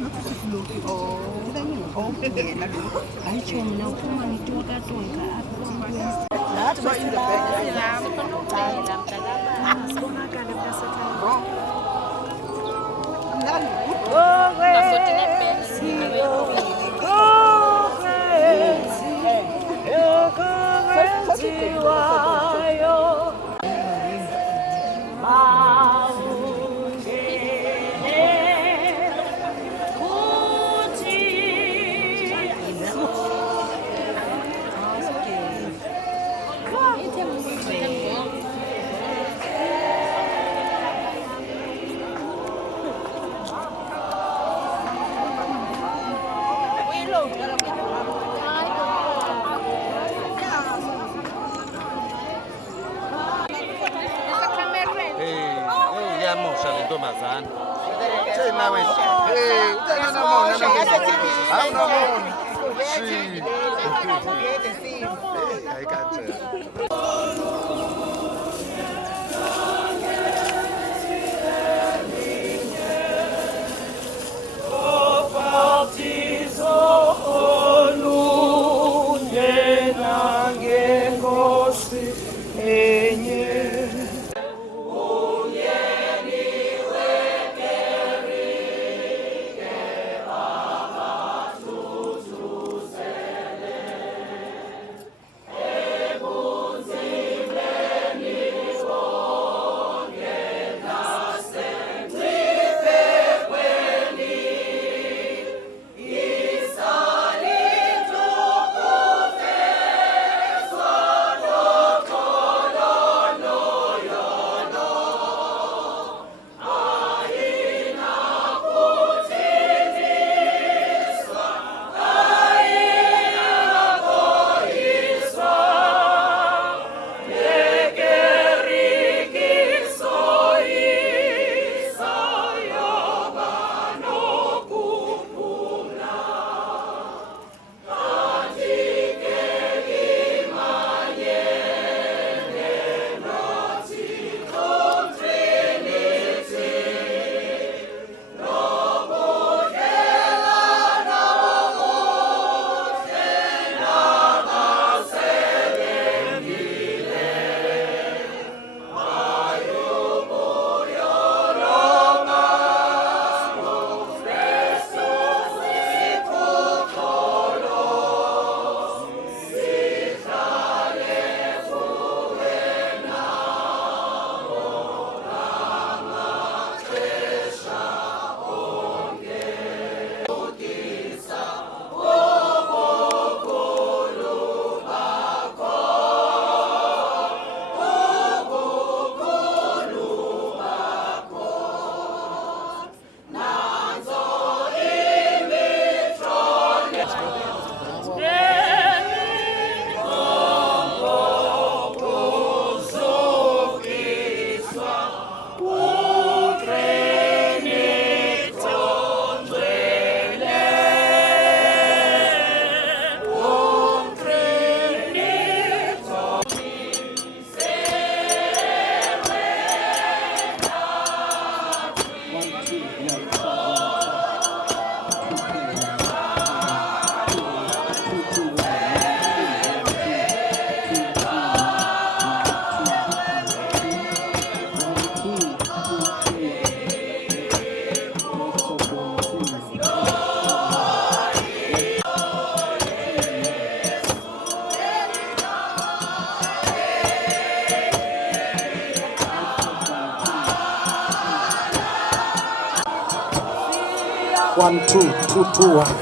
nó có thịt luộc thì đấy là ốm nhẹ là được. Ai chồng nó cũng mang chua cả tuổi cả. Đó, cho bạn Làm làm cả ba. Sona cả được cả sự thay. La sottile bella. Mazan. Sei na wewe. Utana na mona na wewe. Hauna mona. Si. Hai kanta. One, two, two, two, one.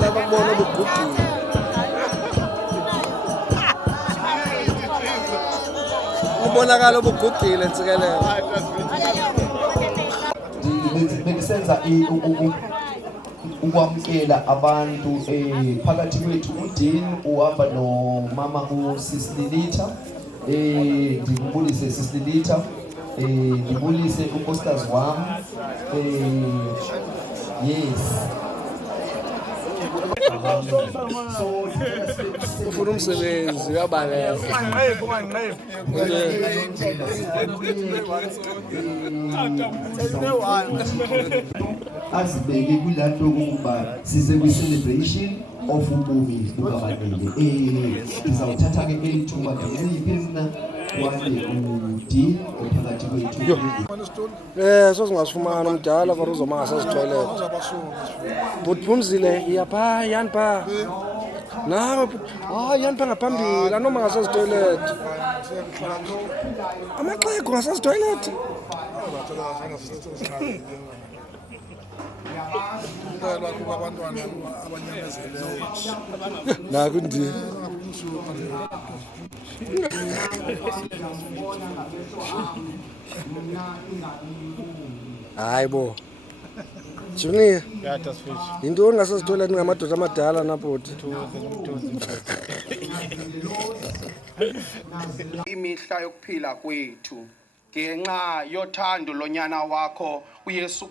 Labakubona bugugile. Ubonakala ubugugile ntsikelelo. Bekusenza ukwamukela abantu phakathi kwethu uDean uhamba nomama uSislilitha ngikubulise Sislilitha ngibulise unkosikazi wami yes Ufuna umsebenzi uyabaleka. Asibeke kulanto kokuba size kwi-celebration of ubomi bukaManele. Sizawuthatha ke elithuba ngeyiphezina kwale uDean phakathi kwethu. Sosingasifumana umdala kodwa uzoma ngasezitoilet. Butphumzile iyapha yanipha. Nawe yanipha ngaphambili anoma ngasezitoilet. Amaxhego ngasezitoilet. Nakundi. Hayibo. Junior. Ja, das will ich. Yintoni ngasezitoilet ngamadoda amadala napoti. Imihla yokuphila kwethu ngenxa yothando lonyana wakho uYesu.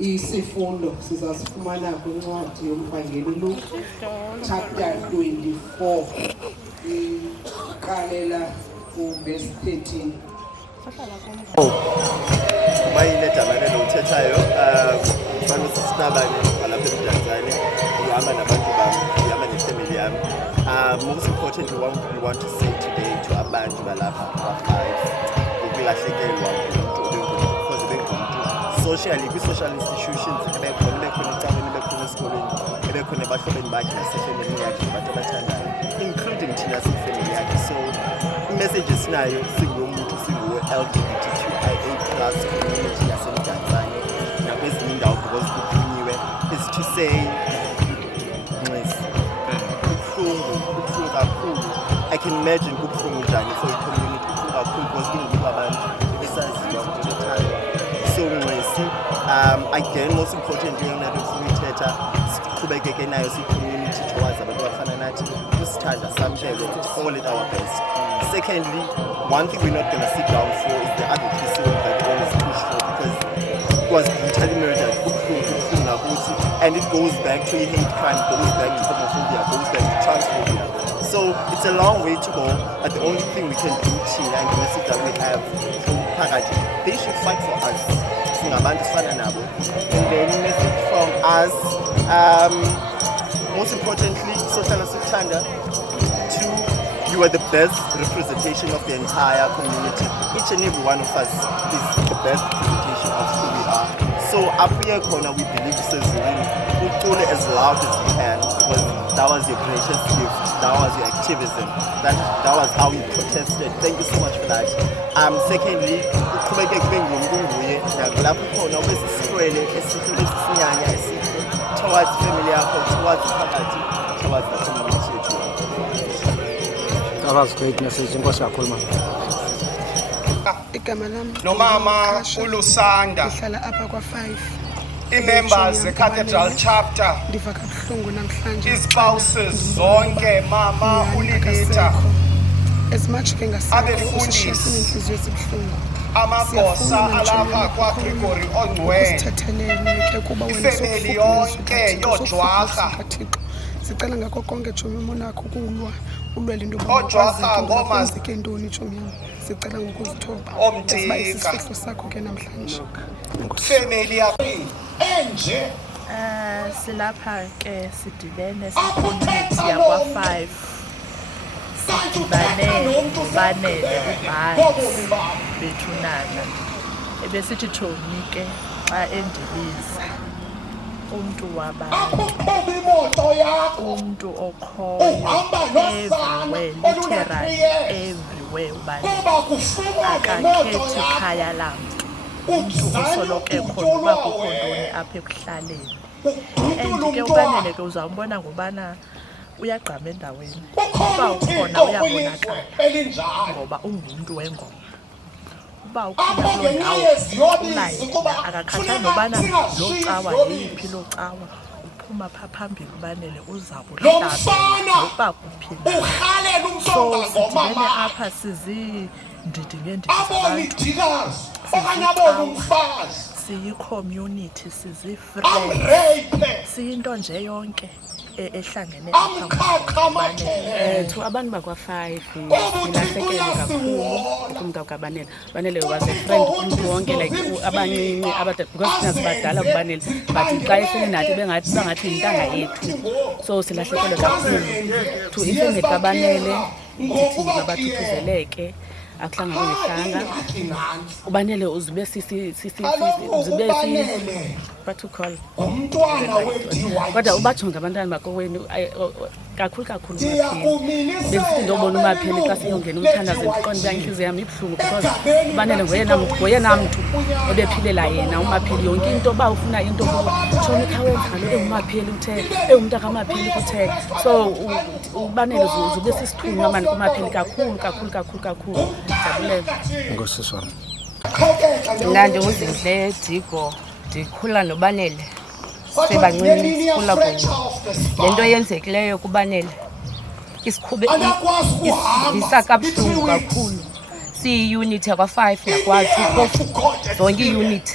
Isifundo sizasifumana kwincwadi yomvangeli Luke chapter 24 iqalela verse 13. Mayile dabane uthethayo mfana usisinabane balapha eMdantsane uhamba nabantu bami uhamba nefamily yami. Most importantly we want to say today to abantu balapha ba-5 ukulahlekelwa because bengumuntu socially kwi-social institutions ebekhona ecaweni ebekhona esikoleni ebekhona ebahlobeni bakhe nasefamily yakhe abantu abathandayo including thina siyifamily yakhe. So i-message esinayo singumuntu singuwe-LGBTQIA+ community yaseMdantsane nakwezinye indawo because kukhunyiwe is to say kubuhlungu kakhulu. I can imagine kubuhlungu njani for i-community kubuhlungu kakhulu because kungukuba abantu besaziwa kuthethandwa. So Nxesi, again most importantly yona ukuyithetha siqhubekeke nayo si-community towards abantu abafana nathi kusithanda samhlele all at our best. Secondly, one thing we're not going to sit down for is the advocacy that we always push for because it was brutally murdered, and it goes back to hate crime, goes back to homophobia, goes back to transphobia. So it's a long way to go, but the only thing we can do, China, and the message that we have from Pagati, they should fight for us. And then message from us, most importantly, Social Asutanda, you are the best representation of the entire community. Each and every one of us is the best representation of who we are. So up here corner we believe this is really we as loud as we can because that was your greatest gift, that was your activism, that was how you protested. Thank you so much for that. Secondly, towards family, towards the community, towards the community. That was great message. Inkosi kakhulu mama. Igama lami Nomama uLusanda, ngihlala apha kwa5. i-members Cathedral chapter, Ndiva kabuhlungu namhlanje. Spouses zonke, Mama uLilitha, As much ke ngasekho abefundisi sinenhliziyo esibuhlungu. amagosa alapha kwaGregory ongcwele sithathelene ke kuba wena ifemeli yonke yojwarha sicela ngako konke Tshomi monakho ukulwa ulwela into Ojwarha ngoma- ke ntoni Tshomi sicela ngokuzithoba Omtika. isifihlo sakho ke namhlanje ifemeli yakhe enje Silapha ke sidibene si-community yakwa-5 sidibane banele ubhali bethunana ebesithi Tshomi ke xa endibiza umntu wabantu umntu okhoyo everywhere literally everywhere ubani akakhethi khaya lamntu umntu usoloko ekhona uba kukho ntoni apha ekuhlaleni. And ke ubanele ke uzawumbona ngobana uyagqama endaweni uba ukhona uyabonakala ngoba ungumntu wengoma uba ukhona kuloo ndawo ulaye akakhathali nobana loo cawa yeyiphi loo cawa uphuma phaa phambili ubanele uzakuhlala noba kuphi na. So sidibene apha sizindidi ngeendidi zabantu siyi-community sizi-friends siyinto nje yonke ehlangene to abantu bakwa-5 silahlekelwe kakhulu kumntu kaBanele. Banele was a friend kumntu wonke like abancinci because thina sibadala kuBanele but xa ehleli nathi bangathi yintanga yethu, so silahlekelwe kakhulu to ifemeli kaBanele ndithi mabathuthuzeleke akuhlanga ngehlanga uBanele uzibe what to call kodwa ubajonge abantwana bakowenu kakhulu uMapheli besithi ndobona uMapheli xa siyongena umthandazo ndiqonda uba intliziyo yam ibuhlungu because uBanele ngoyena mntu ebephilela yena uMapheli yonke into uba ufuna into Tshomi khawenza ngalo enguMapheli uthe engumntu kaMapheli kuthe, so uBanele uzube sisithunywa mani kuMapheli kakhulu ndiyabulela. Ngosisi wami. Mna ndinguZinhle Digo ndikhula noBanele sebancinci sikhula kunye. Le nto yenzekileyo kuBanele isikhube isivisa kabuhlungu kakhulu. Siyi-unity yakwa-5 nakwathu phofu zonke ii-unity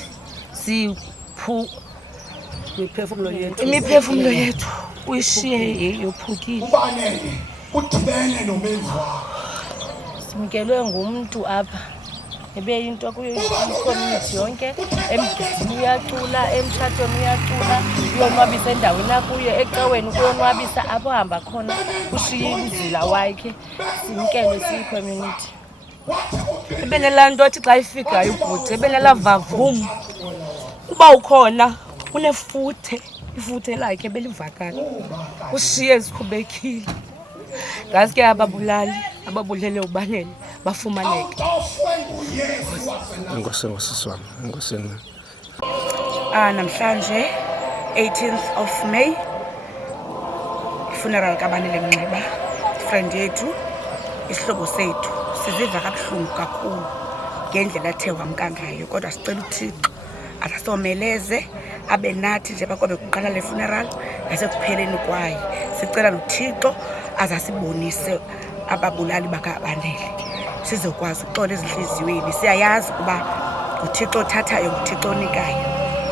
imiphefumlo yethu uyishiye yophukile. udibene nomenzi wakho Simkelwe ngumntu apha ebeyinto kwi-community yonke, emgidini uyacula, emtshatweni uyacula, uyonwabisa endaweni akuyo, ecaweni kuyonwabisa apho hamba khona ushiye umzila wakhe. Simkelwe siyi-community. Ebenelaa nto athi xa ifikayo ubhuti, ebenelaa vavum uba ukhona unefuthe, ifuthe lakhe belivakala ushiye zikhubekile. Ngazi ke ababulele uBanele bafumaneke. Ngosisi ngosisi wami. Ngosini. Namhlanje 18th of May funeral kaBanele Mnxiba, friend yethu, isihlobo sethu. Siziva kabuhlungu kakhulu ngendlela athe wamka ngayo, kodwa sicela uThixo asomeleze abe nathi nje bakobe kuqala le funeral nasekupheleni kwayo. Sicela noThixo azasibonise ababulali bakaBanele sizokwazi ukuxola ezinhliziyweni. Siyayazi ukuba uThixo othathayo nguThixo onikayo,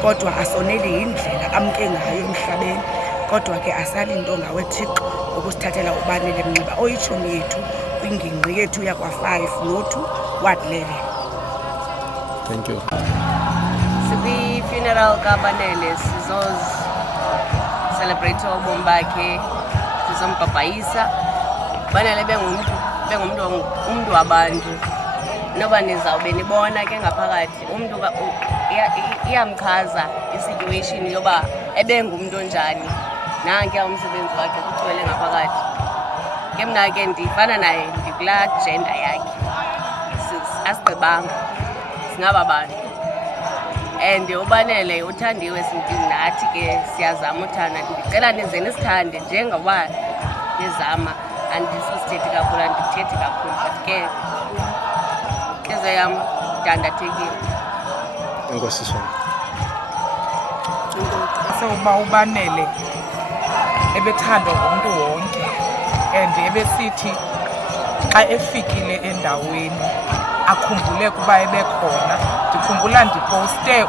kodwa asoneli indlela amke ngayo emhlabeni, kodwa ke asali into ngawe Thixo ukusithathela uBanele Mnxiba oyitshomi yethu kwingingqi yethu yakwa-5 notu ward 11. Thank you. Sikwi-funeral kaBanele celebrate ubomi bakhe, sizombhabhayisa. Banele umntu wabantu, noba nizawube nibona ke ngaphakathi umntu iyamchaza isituation yoba ebengumntu onjani, nanke umsebenzi wakhe kugcwele ngaphakathi. Ke mna ke ndifana naye, ndikulaa gender yakhe, asigqibanga singaba bantu. And uBanele uthandiwe nathi ke siyazama uthanda. Ndicela nize nisithande njengoba nizama. Andisosithethi kakhulu, andithethi kakhulu, but ke intliziyo yam dandathekile. Ngosisi wami. Sewuba uBanele ebethandwa ngumntu wonke and ebesithi xa efikile endaweni akhumbule kuba ebekhona. Ndikhumbula ndiposte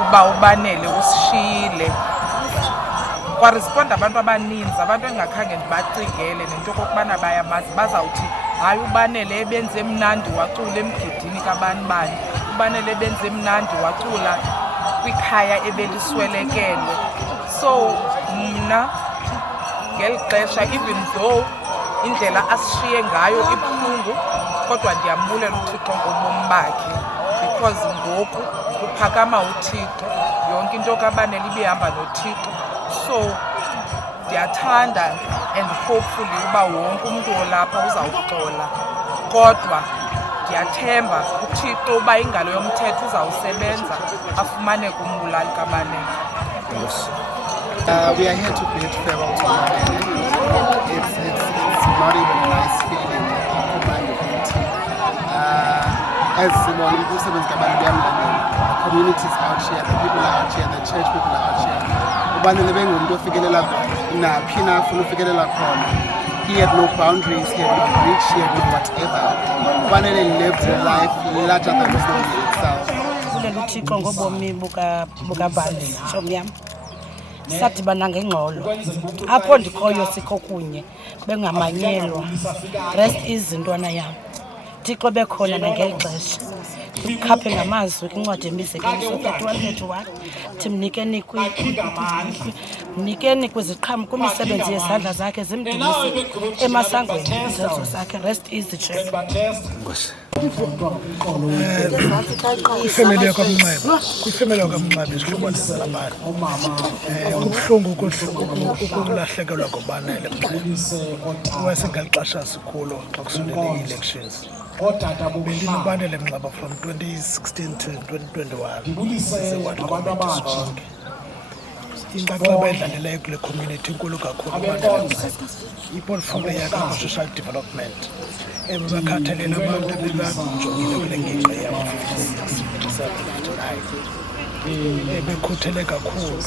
uba uBanele usishiyile. Kwaresponda abantu abaninzi, abantu engakhange ndibacingele nento okokubana bayamazi bazawuthi hayi uBanele ebenze mnandi wacula emgidini kabanibani, uBanele ebenze mnandi wacula kwikhaya ebeliswelekelwe. So mna ngeli xesha, even though indlela asishiye ngayo ibuhlungu, kodwa ndiyambulela uThixo ngobomi bakhe, because ngoku kuphakama uThixo, yonke into kaBanele ibihamba noThixo. So ndiyathanda and hopefully uba wonke umntu olapha uzawuxola, kodwa ndiyathemba uThixo uba ingalo yomthetho uzawusebenza afumane kumbulali kaBanele. We are here to bid farewell to Banele. It's not even a nice feeling. As Simon, communities out here, the people are out here, the church people are out here. Banele bengumuntu ofikelela naphi na afuna ufikelela khona. He had no boundaries, he had no reach, he had no whatever. Banele lived a life larger than the story itself. Kulela uThixo ngobomi bukaBanele somnyama. Sadibana ngengxolo apho ndikhoyo sikho kunye bengamanyelwa. Rest izintwana yam Thixo bekhona nangeli xesha. Khaphe ngamazwi kwincwadi yemizekeliso 31:31 mnikeni kwiziqhamo kwimisebenzi yezandla zakhe, zimdumise emasangweni izenzo zakhe. Rest easy church. Kwifemeli yakwamnxeba isihlobo ndizalabani. Kubuhlungu ukulahlekelwa ngoBanele Mnxeba. Wayesengeli xesha sikulo xa kusondele ii-elections. BendinoBanele Mnxeba from 2016 to 2021 size-ward committee sonke. Inxaxheba edlalileyo kule community inkulu kakhulu uBanele Mnxeba. Iportfolio yakhe ama-social development bakhathalele abantu ebebajongile kule ngingqi yama-57-59 bekhuthele kakhulu.